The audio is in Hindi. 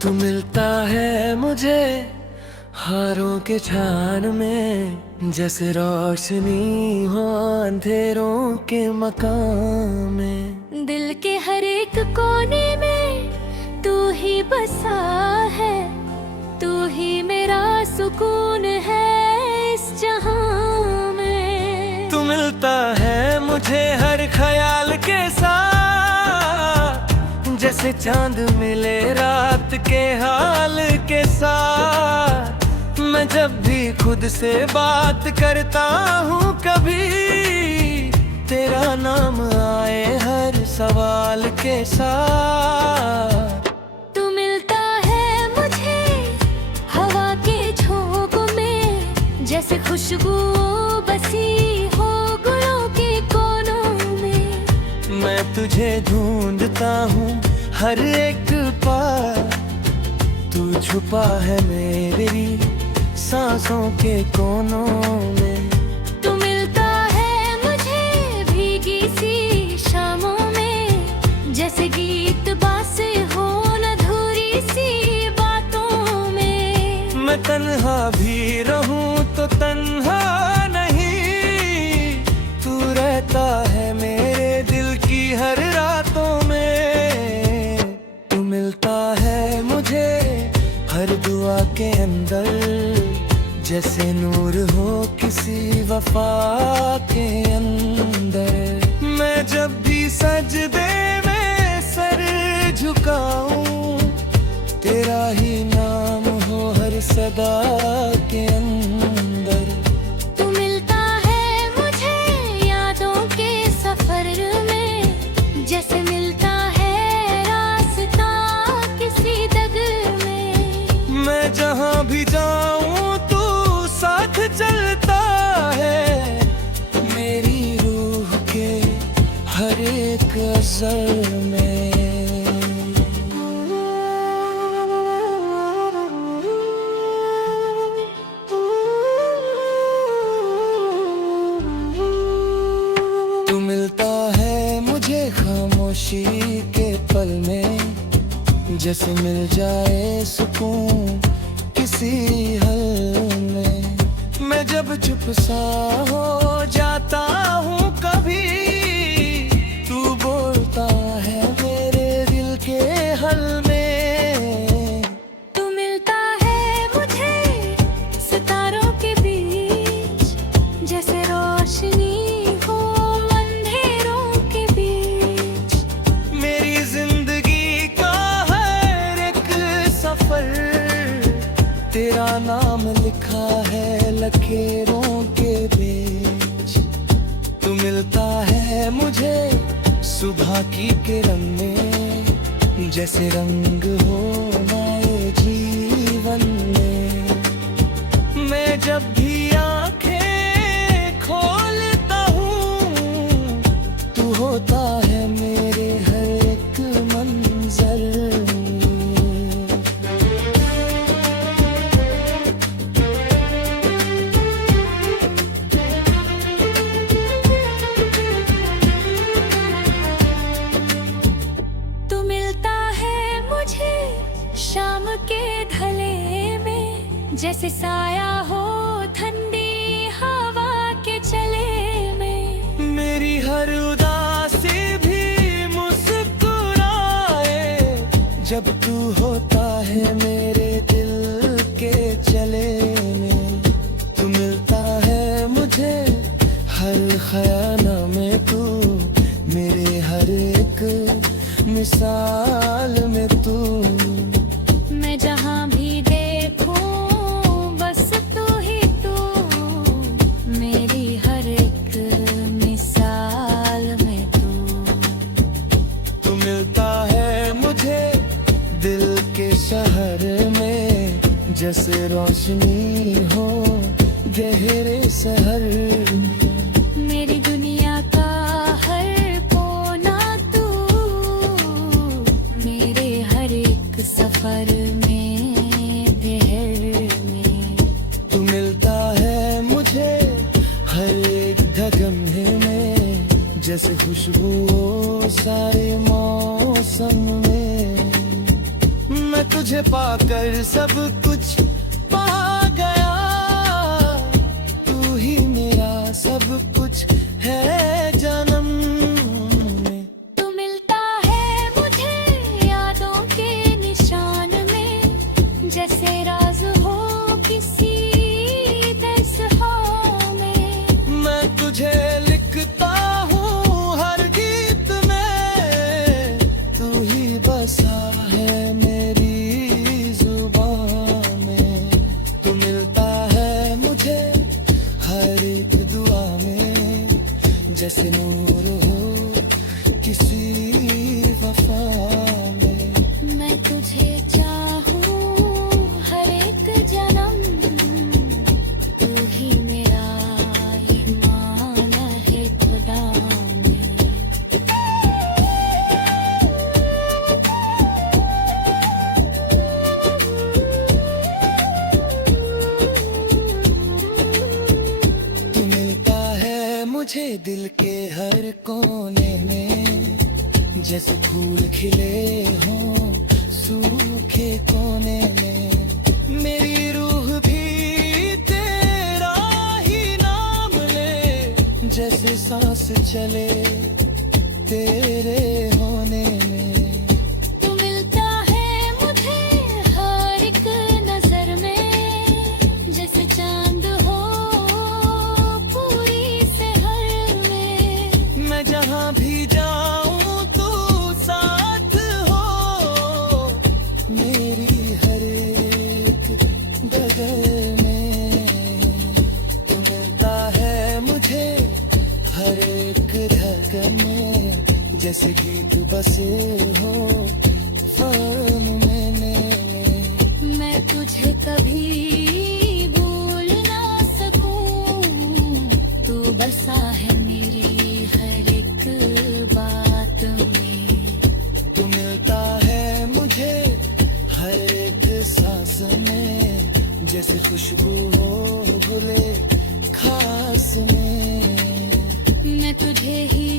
तू मिलता है मुझे हारों के छान में, जैसे रोशनी हो अंधेरों के मकान में। दिल के हर एक कोने में तू ही बसा है, तू ही मेरा सुकून है इस जहां में। तू मिलता है मुझे हर ख्याल के साथ, जैसे चांद मिले रात के हाल के साथ। मैं जब भी खुद से बात करता हूँ कभी, तेरा नाम आए हर सवाल के साथ। तू मिलता है मुझे हवा के झोंकों में, जैसे खुशबू बसी हो गुलों के कोनों में। मैं तुझे ढूंढता हूँ हर एक पार, तू छुपा है मेरी सांसों के कोनों में। तू मिलता है मुझे भीगी सी शामों में, जैसे गीत बासे हो अधूरी सी बातों में। मैं तन्हा भी रहूं तो तन्हा नहीं, तू रहता है मेरे दिल की हर रातों में। तू मिलता है मुझे हर दुआ के अंदर, जैसे नूर हो किसी वफा के अंदर। मैं जब भी सजदे में सर झुकाऊं, तेरा ही नाम हो हर सदा के अंदर। तू मिलता है मुझे यादों के सफर में, जैसे मिलता है रास्ता किसी दग में। मैं जहाँ भी जाऊं साथ चलता है, मेरी रूह के हर एक असर में। तू मिलता है मुझे खामोशी के पल में, जैसे मिल जाए सुकून किसी हल में। मैं जब चुप सा हो जाता हूँ कभी, तू बोलता है मेरे दिल के हल में। तू मिलता है मुझे सितारों के बीच, जैसे रोशनी हो अंधेरों के बीच। मेरी जिंदगी का हर एक सफर, तेरा नाम लिखा है लकीरों के बीच। तू मिलता है मुझे सुबह की किरण में, जैसे रंग हो नए जीवन में। मैं जब भी आंखें खोलता हूँ, तू होता है मेरे हर एक मंजर। शाम के ढले में, जैसे साया हो ठंडी हवा के चले में। मेरी हर उदासी भी मुस्कुराए, जब तू होता है मेरे दिल के चले में। तू मिलता है मुझे हर ख्याल में, तू मेरे हर एक मिसाल में। तू मैं जहाँ भी देखूं बस तू ही तू, मेरी हर एक मिसाल में तू। तू मिलता है मुझे दिल के शहर में, जैसे रोशनी हो गहरे शहर। मेरी दुनिया का हर जैसे खुशबू हो सारे मौसम में। मैं तुझे पाकर सब कुछ पा गया, तू ही मेरा सब कुछ है जन्म में। तू मिलता है मुझे यादों के निशान में, जैसे राज हो किसी तस्वीर में। मैं तुझे लिखता हूँ हर गीत में, तू ही बसा है मेरी जुबान में। तू मिलता है मुझे हर एक दुआ में, जैसे नूर हो किसी वफा में। मैं तुझे चाहूं हर एक जन्म, तू ही मेरा ईमान है खुदा में। तू मिलता है मुझे दिल के हर कोने में, जैसे फूल खिले हों सूखे कोने में। मेरी रूह भी तेरा ही नाम ले, जैसे सांस चले तेरे होने में। तू मिलता है मुझे हर एक नजर में, जैसे चांद हो पूरी शहर में। मैं जहाँ भी जाऊँ तू साथ हो, मेरी हर एक डगर में। तू मिलता है मुझे हर एक धड़कन में, जैसे गीत बसे हो फन में। मैं तुझे कभी भूल ना सकूं, तू बसा है मेरी हर एक बात में। तू मिलता है मुझे हर एक सांस में, जैसे खुशबू हो गुले खास में। मैं तुझे ही